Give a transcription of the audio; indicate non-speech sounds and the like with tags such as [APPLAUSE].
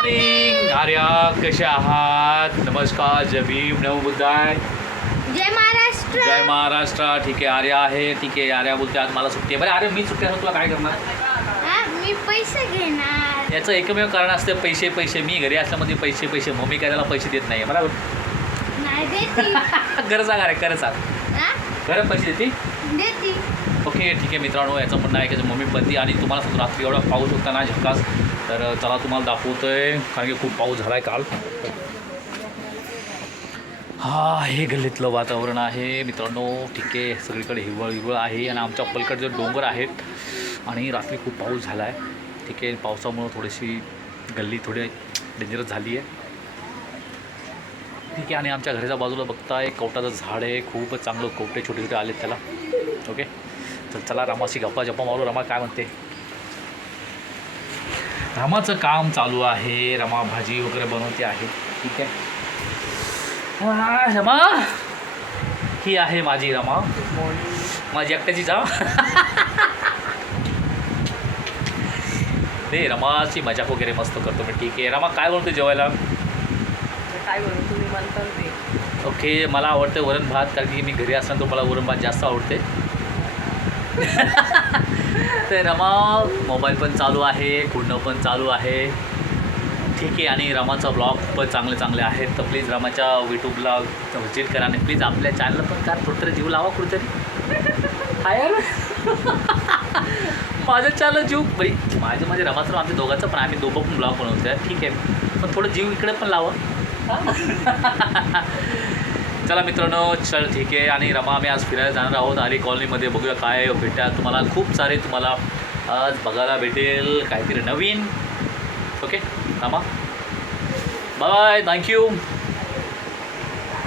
Morning Arya कसे आहात नमस्कार जय भीम नवबुद्धाय जय महाराष्ट्र। जय महाराष्ट्र ठीक आहे आर्या आहे ठीक आहे आर्या बोलते आज मला सुट्टी आहे. बरं अरे मी सुट्टी आहे तुला काय करणार? हा, मी पैसे घेणार. याचं एकमेव कारण असतं पैसे पैसे. मी घरी असल्यामध्ये पैसे पैसे. मम्मी काय त्याला पैसे देत नाही बरोबर? नाही देती [LAUGHS] खरं सांग अरे खरं पैसे देते. देती ओके ठीक आहे मित्रांनो याचं म्हणणं आहे की मम्मी बंदी आणि तुम्हाला सांगतो रात्री एवढा पाऊस होता ना झक्कास तर चला तुम्हाला दाखवतोय कारण की खूप पाऊस झाला आहे काल. हा हे गल्लीतलं वातावरण आहे. मित्रांनो ठीक आहे सगळीकडे हिरवळ हिरवळ आहे आणि आमच्या पलीकडे जे डोंगर आहेत आणि रात्री खूप पाऊस झाला आहे ठीक आहे पावसामुळं थोडीशी गल्ली थोडी डेंजरस झाली आहे ठीक आहे आणि आमच्या घराच्या बाजूला बघताय कवटाचं झाड आहे खूपच चांगलं कवटे छोटे छोटे आलेत त्याला. ओके? तर चला रामाशी गप्पा जप्पा मारू. रमा काय म्हणते? रामाचं काम चालू आहे. रमा भाजी वगैरे बनवते आहे. ठीक आहे? रमा! ही आहे माझी रमा. माझी एकट्याची जा ते [LAUGHS] रमाची मजाक वगैरे मस्त करतो मी. ठीक आहे. रमा काय बोलतो जेवायला? काय तुम्ही म्हणताल ते. ओके मला आवडते वरण भात कारण की मी घरी असल्यानंतर मला वरण भात जास्त आवडते. [LAUGHS] तर रमा मोबाईल पण चालू आहे कुठनं पण चालू आहे. ठीक आहे आणि रमाचा ब्लॉग पण चांगले चांगले आहेत. तर प्लीज रमाच्या यूट्यूबला व्हिजिट करा आणि प्लीज आपल्या चॅनलला पण काय कुठेतरी जीव लावा कुठेतरी. [LAUGHS] हा यार. [LAUGHS] माझं चॅनल जीव बरी माझं म्हणजे रमाचं आमच्या दोघांचं पण आम्ही दोघं पण ब्लॉग बनवतो आहे ठीक आहे पण थोडं जीव इकडे पण लावा. [LAUGHS] चला मित्रांनो चल ठीक आहे. आणि रमा आम्ही आज फिरायला जाणार आहोत. आली कॉलनीमध्ये बघूया काय भेटा तुम्हाला खूप सारे तुम्हाला आज बघायला भेटेल. काहीतरी नवीन. Okay Rama? Bye thank you